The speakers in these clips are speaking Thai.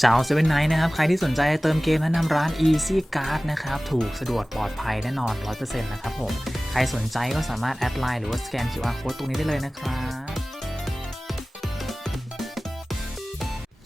ชาวเซเว่นไนนะครับ ใครที่สนใจเติมเกมแนะนำร้าน Easy Card นะครับ ถูกสะดวกปลอดภัยแน่นอน 100%นะครับผม ใครสนใจก็สามารถแอดไลน์หรือว่าสแกน QR Code ตรงนี้ได้เลยนะครับ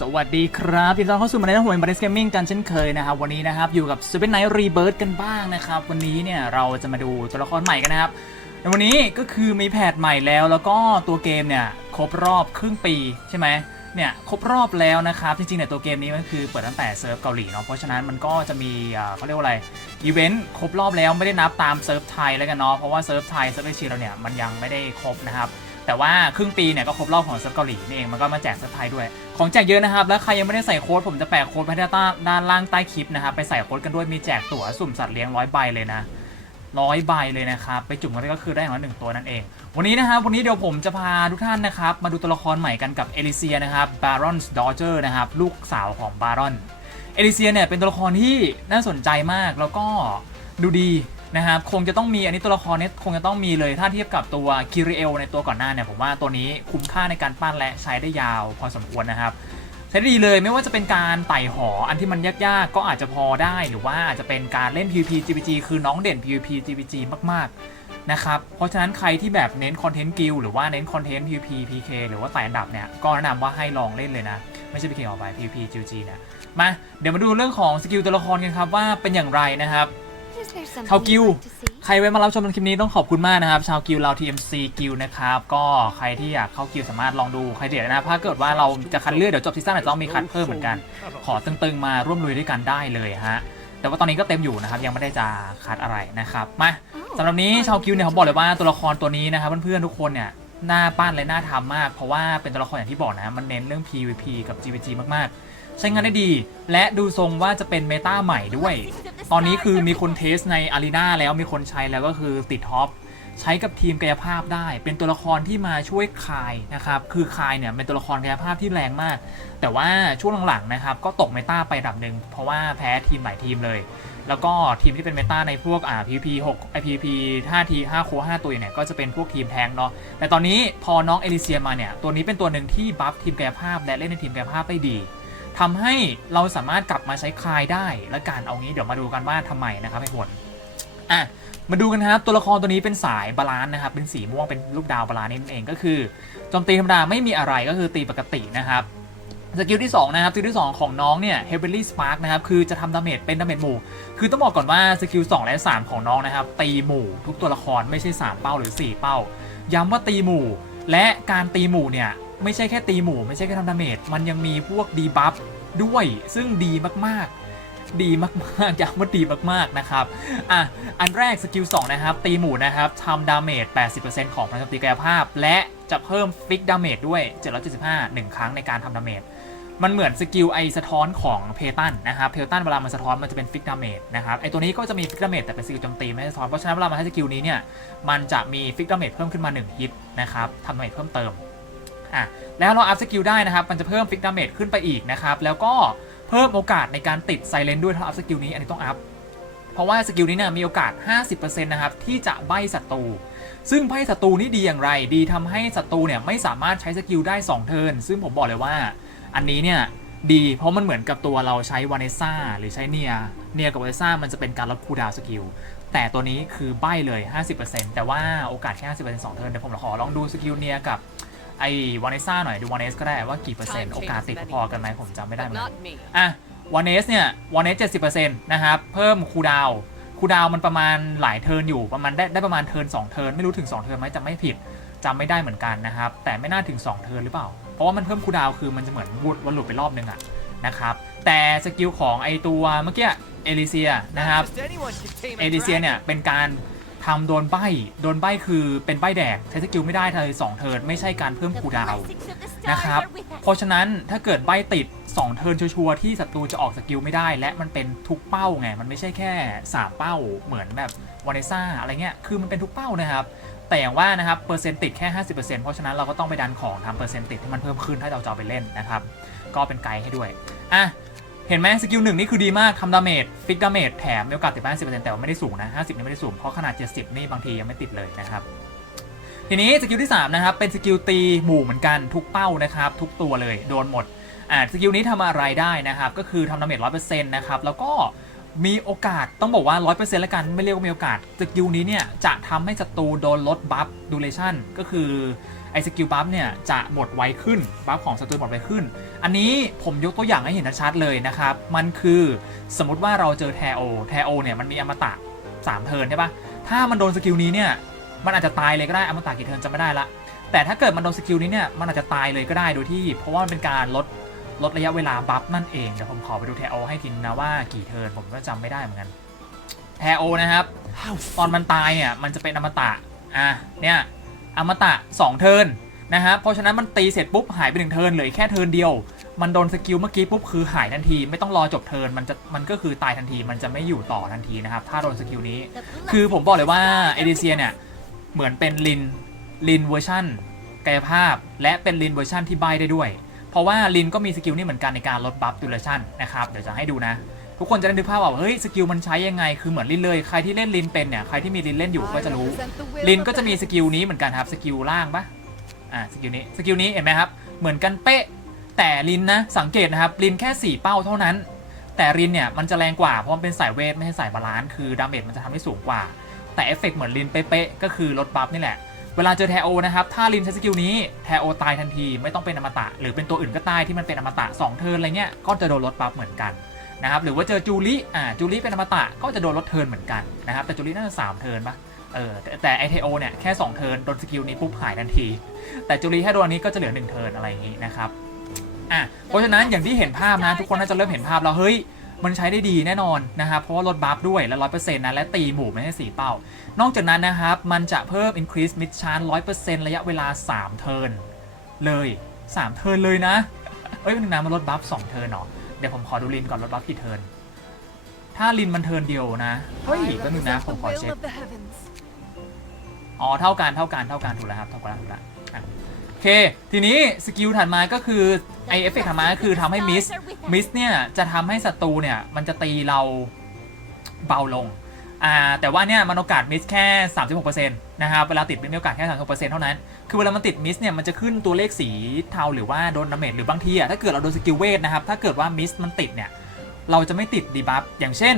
สวัสดีครับยินดีต้อนรับเข้าสู่มาในหวยมาริสเกมมิ่งกันเช่นเคยนะครับ วันนี้นะครับ อยู่กับ Seven Night Rebirth กันบ้างนะครับ วันนี้เนี่ยเราจะมาดูตัวละครใหม่กันนะครับในวันนี้ก็คือมีแพทใหม่แล้ว แล้วก็ตัวเกมเนี่ยครบรอบครึ่งปีใช่ไหมเนี่ยครบรอบแล้วนะครับ จริงๆเนี่ยตัวเกมนี้มันคือเปิดตั้งแต่เซิร์ฟเกาหลีเนาะเพราะฉะนั้นมันก็จะมีเขาเรียกว่าอะไรอีเวนต์ครบรอบแล้วไม่ได้นับตามเซิร์ฟไทยแล้วกันเนาะเพราะว่าเซิร์ฟไทยเซิร์ฟเอเชียเราเนี่ยมันยังไม่ได้ครบนะครับ แต่ว่าครึ่งปีเนี่ยก็ครบรอบของเซิร์เกาหลีนี่เองมันก็มาแจกเซิร์ฟไทยด้วย ของแจกเยอะนะครับ แล้วใครยังไม่ได้ใส่โค้ดผมจะแปะโค้ดไว้ด้านด้านล่างใต้คลิปนะครับไปใส่โค้ดกันด้วยมีแจกตั๋วสุ่มสัตว์เลี้ยงร้อยใบเลยนะร้อยใบเลยนะครับไปจุ่มกันก็คือได้องละหนึ่งตัวนั่นเอง วันนี้นะครับวันนี้เดี๋ยวผมจะพาทุกท่านนะครับมาดูตัวละครใหม่กันกับเอลิเซียนะครับ Baron's Daughter นะครับลูกสาวของบารอนเอลิเซียเนี่ยเป็นตัวละครที่น่าสนใจมากแล้วก็ดูดี นะครับคงจะต้องมีอันนี้ตัวละครเนี้คงจะต้องมีเลยถ้าเทียบกับตัวคิริเอลในตัวก่อนหน้าเนี่ยผมว่าตัวนี้คุ้มค่าในการปั้นและใช้ได้ยาวพอสมควรนะครับใช้ได้ดีเลยไม่ว่าจะเป็นการไต่หออันที่มันยากๆ ก็อาจจะพอได้หรือว่าอาจจะเป็นการเล่น PVP GPG คือน้องเด่น PVP GPG มากๆนะครับเพราะฉะนั้นใครที่แบบเน้นคอนเทนต์กิลหรือว่าเน้นคอนเทนต์ PVP PK หรือว่าไต่อันดับเนี่ยก็แนะนำว่าให้ลองเล่นเลยนะ ไม่ใช่ PK ออกไป PVP GG นี่ยมาเดี๋ยวมาดูเรื่องของสกิลตัวละครกันครับว่าเป็นอย่างไรนะครับ ชาวกิวใครไว้มารับชมคลิปนี้ต้องขอบคุณมากนะครับ ชาวกิวเรา TMC กิวนะครับ ก็ใครที่อยากเข้ากิวสามารถลองดูใครเดี๋ยวนะครับถ้าเกิดว่าเราจะคัดเลือกเดี๋ยวจบซีซั่นอาจจะต้องมีคัดเพิ่มเหมือนกัน ขอตึงๆมาร่วมลุยด้วยกันได้เลยฮะแต่ว่าตอนนี้ก็เต็มอยู่นะครับ ยังไม่ได้จะคัดอะไรนะครับมาสำหรับนี้ชาวกิวเนี่ยเขาบอกเลยว่าตัวละครตัวนี้นะครับเพื่อนๆทุกคนเนี่ยน่าปั้นและน่าทำมาก เพราะว่าเป็นตัวละครอย่างที่บอกนะมันเน้นเรื่อง PVP กับ GVG มากๆ ใช้งานได้ดี และดูทรงว่าจะเป็นเมตาใหม่ด้วย ตอนนี้คือมีคนเทสในอารีนาแล้วมีคนใช้แล้วก็คือติดท็อปใช้กับทีมกายภาพได้ เป็นตัวละครที่มาช่วยคายนะครับคือคายเนี่ยเป็นตัวละครกายภาพที่แรงมาก แต่ว่าช่วงหลังๆนะครับก็ตกเมตาไประดับหนึ่งเพราะว่าแพ้ทีมหลายทีมเลย แล้วก็ทีมที่เป็นเมตาในพวกอ่า PVP 6ไอ PVP 5ที5โค5ตัวเนี่ยก็จะเป็นพวกทีมแทงเนาะแต่ตอนนี้พอน้องเอลิเซียมาเนี่ยตัวนี้เป็นตัวหนึ่งที่บัฟทีมกายภาพและเล่นในทีมกายภาพได้ดี ทำให้เราสามารถกลับมาใช้คลายได้และการเอางี้เดี๋ยวมาดูกันว่าทำไมนะครับให้ผลอะมาดูกันครับตัวละครตัวนี้เป็นสายบาลานซ์นะครับเป็นสีม่วงเป็นลูกดาวบาลานซ์นี่เองก็คือโจมตีธรรมดาไม่มีอะไรก็คือตีปกตินะครับสกิลที่2นะครับสกิลที่ 2 ของน้องเนี่ย Heavenly Spark นะครับคือจะทำดาเมจเป็นดาเมจหมู่ คือต้องบอกก่อนว่าสกิล2และ 3 ของน้องนะครับตีหมู่ทุกตัวละครไม่ใช่ 3 เป้าหรือ 4 เป้า ย้ำว่าตีหมู่ และการตีหมู่เนี่ยไม่ใช่แค่ตีหมู่ ไม่ใช่แค่ทำดาเมจมันยังมีพวกดีบัฟด้วยซึ่งดีมากๆ ดีมากๆย้ำว่าดีมากๆนะครับอะอันแรกสกิล2นะครับ ตีหมู่นะครับทำดาเมจ 80%ของพลังตีกายภาพ และจะเพิ่มฟิกดาเมจด้วย 775 1 ครั้งในการทำดาเมจ มันเหมือนสกิลไอสะท้อนของเพตันนะครับเพตันเวลามันสะท้อนมันจะเป็นฟิกดาเมจนะครับไอตัวนี้ก็จะมีฟิกดาเมจแต่เป็นสกิลโจมตีไม่สะท้อนเพราะฉะนั้นเวลามันให้สกิลนี้เนี่ยมันจะมีฟิกดาเมจเพิ่มขึ้นมา1ฮิตนะครับทำดาเมจเพิ่มเติมอะแล้วเราอัพสกิลได้นะครับมันจะเพิ่มฟิกดาเมจขึ้นไปอีกนะครับแล้วก็เพิ่มโอกาสในการติดไซเลนด้วยถ้าอัพสกิลนี้อันนี้ต้องอัพเพราะว่าสกิลนี้เนี่ยมีโอกาส 50%นะครับที่จะใบศัตรูซึ่งไพ่ศัตรูนี่ดีอย่างไร ดีทำให้ศัตรูเนี่ยไม่สามารถใช้สกิลได้ 2 เทิร์นซึ่งผมบอกเลยว่า อันนี้เนี่ยดีเพราะมันเหมือนกับตัวเราใช้วานิซ่าหรือใช้เนียเนียกับวานิซ่ามันจะเป็นการลดคูลดาวน์สกิลแต่ตัวนี้คือใบเลย 50%แต่ว่าโอกาสแค่ 50% 2เทิร์นเดี๋ยวผมขอลองดูสกิลเนียกับไอ้วานิซ่าหน่อยดูวานิสก็ได้ว่ากี่เปอร์เซ็นต์โอกาสติดพอๆกันไหมผมจำไม่ได้เหมือนกัน Not me. อะวานเนสเนี่ยวานเนสเจ็ดสิบเปอร์เซ็นต์นะครับเพิ่มคูลดาวน์คูลดาวน์มันประมาณหลายเทิร์นอยู่ประมาณได้ได้ประมาณเทิร์นสองเทิร์นไม่รู้ถึง2เทิร์นไหมจำไม่ผิดจำไม่ได้เหมือนกันนะครับแต่ไม่น่าถึง2เทิร์นหรือเปล่าเพ ราะว่ามันเพิ่มคูดาวคือมันจะเหมือนวนวนหลุดไปรอบนึงอะนะครับ แต่สกิลของไอตัวเมื่อกี้เอลิเซียนะครับ เอลิเซียเนี่ยเป็นการทำโดนใบโดนใบคือเป็นใบแดกใช้สกิลไม่ได้เลยสองเทิร์นไม่ใช่การเพิ่มคูดาวนะครับ เพราะฉะนั้นถ้าเกิดใบติด 2 เทิร์นชัวร์ที่ศัตรูจะออกสกิลไม่ได้ และมันเป็นทุกเป้าไง มันไม่ใช่แค่ 3 เป้าเหมือนแบบวานิซ่าอะไรเงี้ย คือมันเป็นทุกเป้านะครับ แต่อย่างว่านะครับเปอร์เซ็นต์ติดแค่ 50%เพราะฉะนั้นเราก็ต้องไปดันของทำเปอร์เซ็นต์ติดให้มันเพิ่มขึ้นถ้าเราจะเอไปเล่นนะครับ ก็เป็นไกด์ให้ด้วยอะเห็นไหมสกิลหนึ่งนี่คือดีมากทำดาเมจฟิกดาเมจแถมมีโอกาสติดบ้าน10%แต่ว่าไม่ได้สูงนะ50นี่ไม่ได้สูง เพราะขนาด 70 นี่บางทียังไม่ติดเลยนะครับ ทีนี้สกิลที่ 3 นะครับ เป็นสกิลตีหมู่เหมือนกันทุกเป้านะครับ ทุกตัวเลยโดนหมดอ่าสกิลนี้ทำอะไรได้นะครับ ก็คือทำดาเมจ100%นะครับแล้วก็ มีโอกาสต้องบอกว่า 100%แล้วกันไม่เรียกว่ามีโอกาสสกิลนี้เนี่ยจะทำให้ศัตรูโดนลดบัฟดูเลชั่นก็คือไอ้สกิลบัฟเนี่ยจะหมดไวขึ้นบัฟของศัตรูหมดไวขึ้น อันนี้ผมยกตัวอย่างให้เห็นชัดเลยนะครับ มันคือสมมติว่าเราเจอแทโอแทโอเนี่ยมันมีอมตะ3เทิร์นใช่ปะถ้ามันโดนสกิลนี้เนี่ยมันอาจจะตายเลยก็ได้อมตะกี่เทิร์นจำไม่ได้ละแต่ถ้าเกิดมันโดนสกิลนี้เนี่ยมันอาจจะตายเลยก็ได้โดยที่ เพราะว่ามันเป็นการลด ลดระยะเวลาบัฟนั่นเอง เดี๋ยวผมขอไปดูแทโอให้กินนะว่ากี่เทิร์นผมก็จำไม่ได้เหมือนกันแทโอนะครับ ตอนมันตายเนี่ยมันจะเป็นอมตะอะเนี่ยอมตะ 2 เทิร์นนะครับเพราะฉะนั้นมันตีเสร็จปุ๊บหายไปหนึ่งเทิร์นเหลือแค่เทิร์นเดียว มันโดนสกิลเมื่อกี้ปุ๊บคือหายทันที ไม่ต้องรอจบเทิร์นมันจะมันก็คือตายทันทีมันจะไม่อยู่ต่อทันทีนะครับถ้าโดนสกิลนี้ คือผมบอกเลยว่าเอเดเซียเนี่ยเหมือนเป็นลินลินเวอร์ชันกายภาพ และเป็นลินเวอร์ชันที่ใบได้ด้วย เพราะว่าลินก็มีสกิลนี่เหมือนกันในการลดบัฟดูเลชันนะครับเดี๋ยวจะให้ดูนะทุกคนจะได้นึกภาพว่าเฮ้ยสกิลมันใช้ยังไงคือเหมือนลินเลยใครที่เล่นลินเป็นเนี่ยใครที่มีลินเล่นอยู่ก็จะรู้ลินก็จะมีสกิลนี้เหมือนกันครับสกิลล่างปะอ่าสกิลนี้สกิลนี้เห็นไหมครับเหมือนกันเป๊ะแต่ลินนะสังเกตนะครับลินแค่ 4 เป้าเท่านั้น แต่ลินเนี่ยมันจะแรงกว่าเพราะมันเป็นสายเวทไม่ใช่สายบาลานซ์คือดาเมจมันจะทำให้สูงกว่า แต่เอฟเฟกต์เหมือนลินเป๊ะๆก็คือลดบัฟนี่แหละ วลาเจอแทโอนะครับ ถ้าลินใช้สกิลนี้แทโอตายทันทีไม่ต้องเป็นอมตะ หรือเป็นตัวอื่นก็ตายที่มันเป็นอมตะ2เทิร์นอะไรเงี้ยก็จะโดนลดบัฟเหมือนกันนะครับหรือว่าเจอจูลิอ่าจูลิเป็นอมตะก็จะโดนลดเทิร์นเหมือนกันนะครับแต่จูลิน่าจะสามเทิร์นปะเออแต่ไอเทโอเนี่ยแค่2เทิร์นโดนสกิลนี้ปุ๊บหายทันที แต่จูลิแค่โดนอันนี้ก็จะเหลือ1เทิร์นอะไรอย่างงี้นะครับอะเพราะฉะนั้นอย่างที่เห็นภาพนะทุกคนน่าจะเริ่มเห็นภาพแล้วเฮ้ย มันใช้ได้ดีแน่นอนนะครับเพราะว่าลดบัฟด้วยและร้อยเปอร์เซ็นต์นะและตีหมู่ไม่ใช่สี่เป้า นอกจากนั้นนะครับ มันจะเพิ่ม increase mid chance ร้อยเปอร์เซ็นต์ระยะเวลา 3 เทิร์นเลย3เทิร์นเลยนะ เอ้ยมันงนะมันลดบัฟ2เทิร์นเนาะเดี๋ยวผมขอดูลินก่อนลดบัฟกี่เทิร์นถ้าลินมันเทิร์นเดียวนะเฮ้ยแป๊บนึงนะผมขอเช็คอ๋อเท่ากันเท่ากันเท่ากันถูกแล้วครับเท่ากันถูกแล้วอะโอ เค ทีนี้สกิลถัดมาก็คือไอเอฟเฟกต์ถัดมาก็คือทำให้มิส มิสเนี่ยจะทำให้ศัตรูเนี่ย มันจะตีเราเบาลง อ่า แต่ว่าเนี่ยมันโอกาสมิสแค่ 36%นะครับ เวลาติดเป็นมีโอกาสแค่ 36%เท่านั้น คือเวลามันติดมิสเนี่ย มันจะขึ้นตัวเลขสีเทาหรือว่าโดนดาเมจหรือบางทีอะ ถ้าเกิดเราโดนสกิลเวทนะครับ ถ้าเกิดว่ามิสมันติดเนี่ย เราจะไม่ติดดีบัฟ อย่างเช่น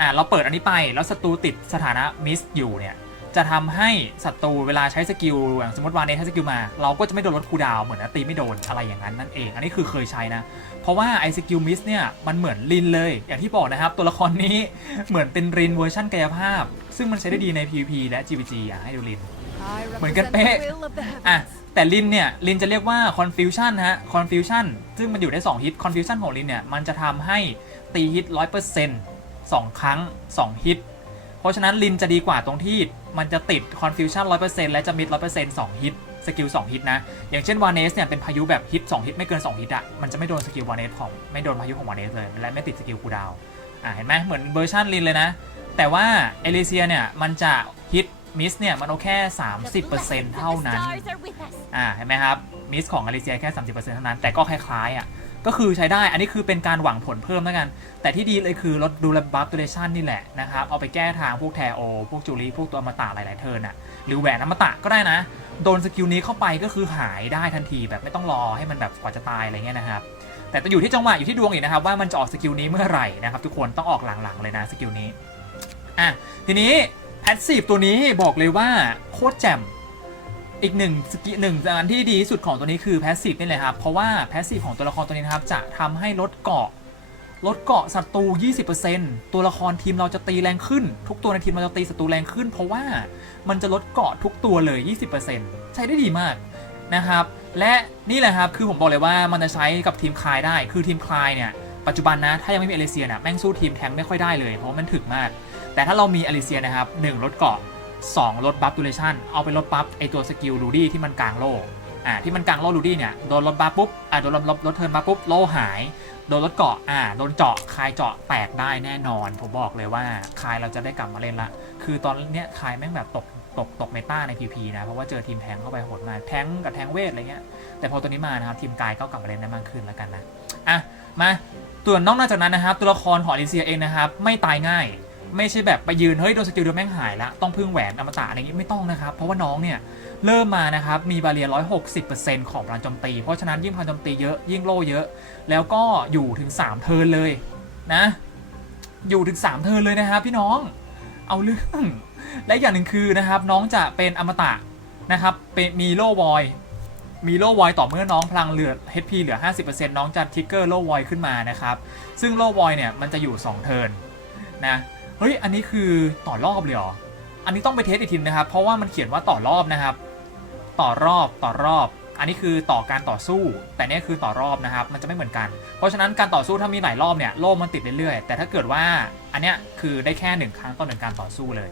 อ่า เราเปิดอันนี้ไป แล้วศัตรูติดสถานะมิสอยู่เนี่ย จะทำให้ศัตรูเวลาใช้สกิลอย่างสมมติวานเนสใช้สกิลมา เราก็จะไม่โดนลดคูดาวเหมือนตีไม่โดนอะไรอย่างนั้นนั่นเอง อันนี้คือเคยใช้นะ เพราะว่าไอสกิลมิสเนี่ยมันเหมือนลินเลย อย่างที่บอกนะครับ ตัวละครนี้เหมือนเป็นรินเวอร์ชันกายภาพ ซึ่งมันใช้ได้ดีใน PVP และ GVG อะให้ดูลินเหมือนกันเป๊ะอะแต่ลินเนี่ยลินจะเรียกว่า confusion ฮะ confusion ซึ่งมันอยู่ได้2ฮิต confusion ของลินเนี่ยมันจะทำให้ตีฮิต100% 2 ครั้ง 2 ฮิต ราะฉะนั้นลินจะดีกว่าตรงที่มันจะติด confusion 100%และจะมิด100% 2ฮิตสกิล2ฮิตนะ อย่างเช่นวานเนสเนี่ยเป็นพายุแบบฮิต2ฮิตไม่เกิน2ฮิตอะมันจะไม่โดนสกิลวานเนสของไม่โดนพายุของวานเนสเลยและไม่ติดสกิลคูดาวอะเห็นไหมเหมือนเวอร์ชันลินเลยนะ แต่ว่าเอลิเซียเนี่ยมันจะฮิตมิสเนี่ยมันเอาแค่ 30%เท่านั้นอ่าเห็นไหมครับมิสของอลิเซียแค่ 30%เท่านั้นแต่ก็คล้ายๆอะ ก็คือใช้ได้ อันนี้คือเป็นการหวังผลเพิ่มแล้วกัน แต่ที่ดีเลยคือลดดูแลบัฟดูเลชันนี่แหละนะครับ เอาไปแก้ทางพวกแทโอ พวกจูรีพวกตัวอมตะหลาย ๆ เทิร์นอะหรือแหวนอมตะก็ได้นะ โดนสกิลนี้เข้าไปก็คือหายได้ทันทีแบบไม่ต้องรอให้มันแบบกว่าจะตายอะไรเงี้ยนะครับ แต่ต้องอยู่ที่จังหวะอยู่ที่ดวงอีกนะครับว่ามันจะออกสกิลนี้เมื่อไหร่นะครับทุกคนต้องออกหลัง ๆ เลยนะสกิลนี้ อะ ทีนี้แพสซีฟตัวนี้บอกเลยว่าโคตรแจ่ม อีกหนึ่งสกิลหนึ่งอันที่ดีที่สุดของตัวนี้คือแพสซีฟนี่แหละครับ เพราะว่าแพสซีฟของตัวละครตัวนี้นะครับ จะทำให้ลดเกาะลดเกาะศัตรู 20%ตัวละครทีมเราจะตีแรงขึ้น ทุกตัวในทีมเราจะตีศัตรูแรงขึ้น เพราะว่ามันจะลดเกาะทุกตัวเลย 20%ใช้ได้ดีมากนะครับ และนี่แหละครับคือผมบอกเลยว่ามันจะใช้กับทีมคลายได้ คือทีมคลายเนี่ยปัจจุบันนะถ้ายังไม่มีเอลิเซียนี่ยแม่งสู้ทีมแทงค์ไม่ค่อยได้เลยเพราะมันถึกมาก แต่ถ้าเรามีอลิเซียนะครับหนึ่งลดเกาะ 2ลดบัฟดูเลชันเอาไปลดบัฟไอตัวสกิลลูดี้ที่มันกลางโล่อ่าที่มันกลางโล่ลูดี้เนี่ยโดนลดบัฟปุ๊บอ่าโดนลดลดลดเทิร์นบัฟปุ๊บโลหาย โดนลดเกาะอ่าโดนเจาะคายเจาะแตกได้แน่นอน ผมบอกเลยว่าคายเราจะได้กลับมาเล่นละ คือตอนเนี้ยคายแม่งแบบตกตกตกเมตาใน PP นะ เพราะว่าเจอทีมแทงเข้าไปโหดมากแทงกับแทงเวทอะไรเงี้ยแต่พอตัวนี้มานะครับทีมกายก็กลับมาเล่นได้มากขึ้นแล้วกันนะอะมาตัวนอกจากนั้นนะครับตัวละครของอลิเซียเองนะครับไม่ตายง่าย ไม่ใช่แบบไปยืนเฮ้ยโดนสกิลเดียวแม่งหายละต้องพึ่งแหวนอมตะอะไรอย่างงี้ไม่ต้องนะครับ เพราะว่าน้องเนี่ยเริ่มมานะครับมีบาเรีย 160%ของพลังโจมตี เพราะฉะนั้นยิ่งพลังโจมตีเยอะยิ่งโล่เยอะ แล้วก็อยู่ถึง 3 เทิร์นเลยนะ อยู่ถึง 3 เทิร์นเลยนะครับพี่น้องเอาเรื่องและอย่างหนึ่งคือนะครับน้องจะเป็นอมตะนะครับเป็นมีโล่วอยมีโล่วอยต่อเมื่อน้องพลังเหลือ HP เหลือ 50%น้องจะทิกเกอร์โล่วอยขึ้นมานะครับ ซึ่งโล่วอยเนี่ยมันจะอยู่ 2 เทิร์นนะ เฮ้ย อันนี้คือต่อรอบเลยเหรอ อันนี้ต้องไปเทสอีกทีนะครับ เพราะว่ามันเขียนว่าต่อรอบนะครับ ต่อรอบต่อรอบ อันนี้คือต่อการต่อสู้ แต่เนี่ยคือต่อรอบนะครับ มันจะไม่เหมือนกัน เพราะฉะนั้นการต่อสู้ถ้ามีหลายรอบเนี่ยโล่มันติดเรื่อยๆ แต่ถ้าเกิดว่าอันเนี้ยคือได้แค่หนึ่งครั้งต่อหนึ่งการต่อสู้เลย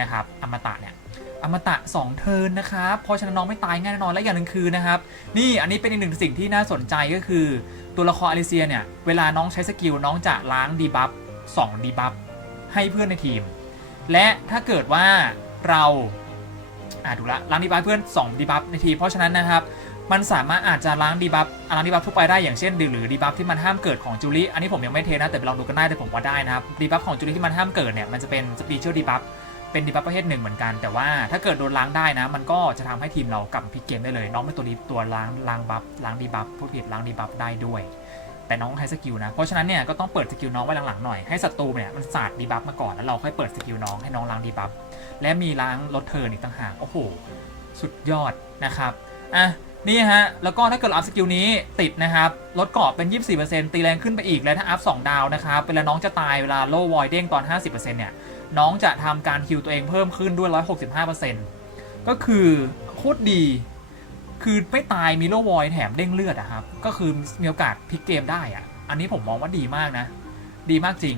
นะครับ อมตะเนี่ยอมตะ 2 เทินนะครับ เพราะฉะนั้นน้องไม่ตายง่ายแน่นอนและอย่างหนึ่งคือนะครับ นี่อันนี้เป็นอีกหนึ่งสิ่งที่น่าสนใจก็คือ ตัวละครอลิเซียเนี่ย เวลาน้องใช้สกิลน้องจะล้างดีบัฟ2ดีบัฟ ให้เพื่อนในทีม และถ้าเกิดว่าเราอ่าดูละล้างดีบัฟเพื่อน2ดีบัฟในทีเพราะฉะนั้นนะครับ มันสามารถอาจจะล้างดีบัฟล้างดีบัฟทั่วไปได้อย่างเช่นหรือดีบัฟที่มันห้ามเกิดของจูลี่อันนี้ผมยังไม่เทนะแต่ไปลองดูกันได้แต่ผมว่าได้นะครับดีบัฟของจูลี่ที่มันห้ามเกิดเนี่ยมันจะเป็นสปีเชียลดีบัฟเป็นดีบัฟประเภทหนึ่งเหมือนกัน แต่ว่าถ้าเกิดโดนล้างได้นะ มันก็จะทำให้ทีมเรากลับพลิกเกมได้เลย น้องเป็นตัวนี้ตัวล้างล้างบัฟล้างดีบัฟพูดผิดล้างดีบัฟได้ด้วย แต่น้องใช้สกิลนะ เพราะฉะนั้นเนี่ยก็ต้องเปิดสกิลน้องไว้หลังๆหน่อยให้ศัตรูเนี่ยมันสาดดีบัฟมาก่อนแล้วเราค่อยเปิดสกิลน้องให้น้องล้างดีบัฟและมีล้างลดเทิร์นอีกต่างหากโอ้โหสุดยอดนะครับอะนี่ฮะ แล้วก็ถ้าเกิดอัพสกิลนี้ติดนะครับ ลดเกราะเป็น 24%ตีแรงขึ้นไปอีก และถ้าอัพ 2 ดาวนะครับ เวลาน้องจะตายเวลาโล่วอยเด้งตอน 50%เนี่ยน้องจะทำการฮิวตัวเองเพิ่มขึ้นด้วย 165%ก็คือโคตรดี คือไม่ตายมีโลวอยแถมเด้งเลือดอะครับ ก็คือมีโอกาสพลิกเกมได้อะอันนี้ผมมองว่าดีมากนะ ดีมากจริง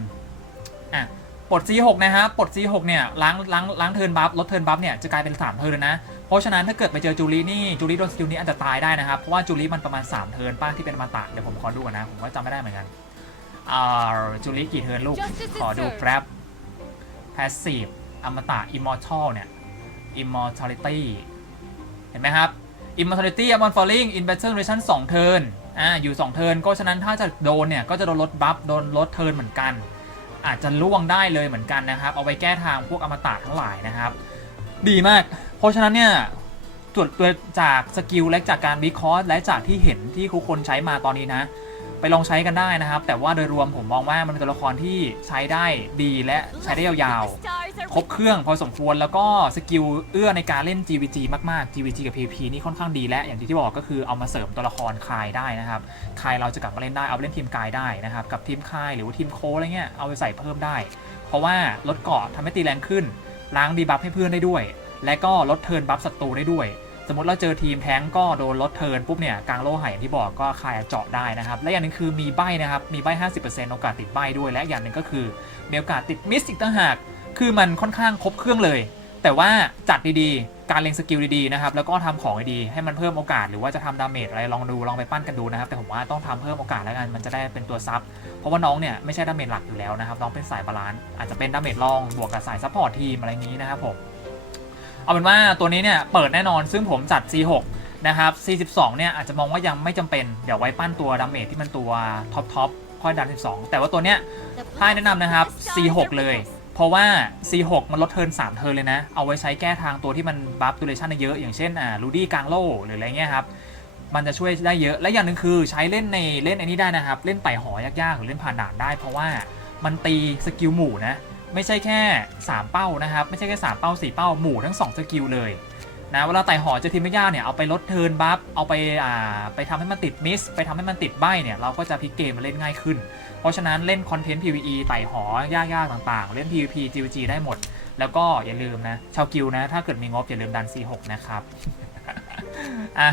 อะปลด C6 นะฮะปลด C6 เนี่ยล้างล้างล้างเทิร์นบัฟลดเทิร์นบัฟเนี่ยจะกลายเป็น3เทิร์นเลยนะ เพราะฉะนั้นถ้าเกิดไปเจอจูลี่นี่จูลี่โดนสกิลนี้อาจจะตายได้นะครับ เพราะว่าจูลี่มันประมาณ 3 เทิร์นป้าที่เป็นอมาตะเดี๋ยวผมขอดูก่อนนะ ผมก็จำไม่ได้เหมือนกันอ่าจูลี่กี่เทิร์นลูก ขอดูแป๊บ Passive อมตะ Immortal เนี่ย Immortality เห็นไหมครับ Immortality upon falling in battle duration 2เทิร์นอ่าอยู่ 2 เทิร์นก็ฉะนั้นถ้าจะโดนเนี่ย ก็จะโดนลดบัฟโดนลดเทิร์นเหมือนกัน อาจจะล่วงได้เลยเหมือนกันนะครับ เอาไปแก้ทางพวกอมตะทั้งหลายนะครับ ดีมาก เพราะฉะนั้นเนี่ยตรวจจากสกิลและจากการวิเคราะห์และจากที่เห็นที่ทุกคนใช้มาตอนนี้นะ ไปลองใช้กันได้นะครับ แต่ว่าโดยรวมผมมองว่ามันเป็นตัวละครที่ใช้ได้ดีและใช้ได้ยาวๆ ครบเครื่องพอสมควรแล้วก็สกิลเอื้อในการเล่น GVG มากๆ GVG กับ PP นี่ค่อนข้างดีและอย่างที่ที่บอกก็คือเอามาเสริมตัวละครคายได้นะครับคายเราจะกลับมาเล่นได้เอาไปเล่นทีมกายได้นะครับกับทีมคายหรือว่าทีมโคอะไรเงี้ยเอาไปใส่เพิ่มได้ เพราะว่าลดเกาะทำให้ตีแรงขึ้นล้างดีบัฟให้เพื่อนได้ด้วย และก็ลดเทิร์นบัฟศัตรูได้ด้วย สมมติเราเจอทีมแท้งก็โดนลดเทิร์นปุ๊บเนี่ยกลางโล่หายอย่างที่บอกก็คายเจาะได้นะครับ และอย่างหนึงคือมีใบนะครับ มีใบ 50%โอกาสติดใบด้วย และอย่างหนึ่งก็คือมีโอกาสติดมิสอีกต่างหาก คือมันค่อนข้างครบเครื่องเลย แต่ว่าจัดดีๆ การเล็งสกิลดีๆนะครับแล้วก็ทำของดีๆให้มันเพิ่มโอกาสหรือว่าจะทำดาเมจอะไรลองดูลองไปปั้นกันดูนะครับ แต่ผมว่าต้องทำเพิ่มโอกาสแล้วกันมันจะได้เป็นตัวซับเพราะว่าน้องเนี่ยไม่ใช่ดาเมจหลักอยู่แล้วนะครับน้องเป็นสายบาลานซ์อาจจะเป็นดาเมจรองบวกกับสายซัพพอร์ตทีมอะไรนี้นะครับผม เอาเป็นว่าตัวนี้เนี่ยเปิดแน่นอนซึ่งผมจัด C6 นะครับ C12 เนี่ยอาจจะมองว่ายังไม่จำเป็น เดี๋ยวไว้ปั้นตัวดาเมจที่มันตัวท็อปท็อปค่อยดัน 12 แต่ว่าตัวเนี้ยถ้าให้แนะนำนะครับ C6 เลย เพราะว่า C6 มันลดเทิร์น3เทิร์นเลยนะ เอาไว้ใช้แก้ทางตัวที่มันบัฟดูเลชั่นเยอะอย่างเช่นอ่าลูดี้กลางโล่หรืออะไรเงี้ยครับมันจะช่วยได้เยอะและอย่างหนึ่งคือใช้เล่นในเล่นไอ้นี้ได้นะครับ เล่นไต่หอยากๆหรือเล่นผ่านด่านได้ เพราะว่ามันตีสกิลหมู่นะ ไม่ใช่แค่ 3 เป้านะครับ ไม่ใช่แค่ 3 เป้า 4 เป้าหมู่ทั้ง 2 สกิลเลยนะเวลาไต่หอเจอทีมไม่ยากเนี่ย เอาไปลดเทิร์นบัฟเอาไปอ่าไปทำให้มันติดมิส ไปทำให้มันติดใบเนี่ย เราก็จะพลิกเกมมาเล่นง่ายขึ้น เพราะฉะนั้นเล่นคอนเทนต์ PVE ไต่หอยากๆต่างๆ เล่น PVP GVG ได้หมด แล้วก็อย่าลืมนะชาวกิลนะถ้าเกิดมีงบอย่าลืมดัน C6 นะครับ อะ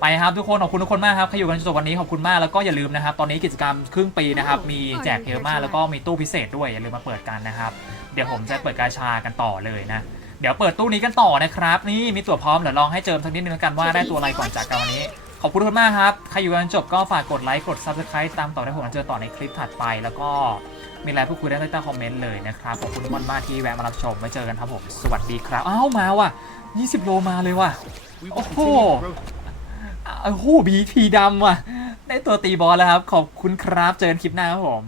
ไปครับทุกคนขอบคุณทุกคนมากครับใครอยู่กันจนจบวันนี้ขอบคุณมากแล้วก็อย่าลืมนะครับ ตอนนี้กิจกรรมครึ่งปีนะครับ มีแจกเยอะมากแล้วก็มีตู้พิเศษด้วยอย่าลืมมาเปิดกันนะครับ เดี๋ยวผมจะเปิดกาชากันต่อเลยนะ เดี๋ยวเปิดตู้นี้กันต่อนะครับ นี่มีตัวพร้อมเดี๋ยวลองให้เจิมสักนิดนึงแล้วกันว่าได้ตัวอะไรก่อนจากกันวันนี้ ขอบคุณทุกคนมากครับใครอยู่กันจบก็ฝากกดไลค์กด subscribe ตามต่อได้ผมจะเจอต่อในคลิปถัดไป แล้วก็มีอะไรพูดคุยได้ใต้คอมเมนต์เลยนะครับขอบคุณทุกคนมากที่แวะมารับชมไว้เจอกันครับผมสวัสดีครับอ้าวมาว่ะ 20 โลมาเลยว่ะ We Oh. will continue to grow โอ้โหบีทีดำว่ะ ได้ตัวตีบอลแล้วครับ ขอบคุณครับ เจอกันคลิปหน้าครับผม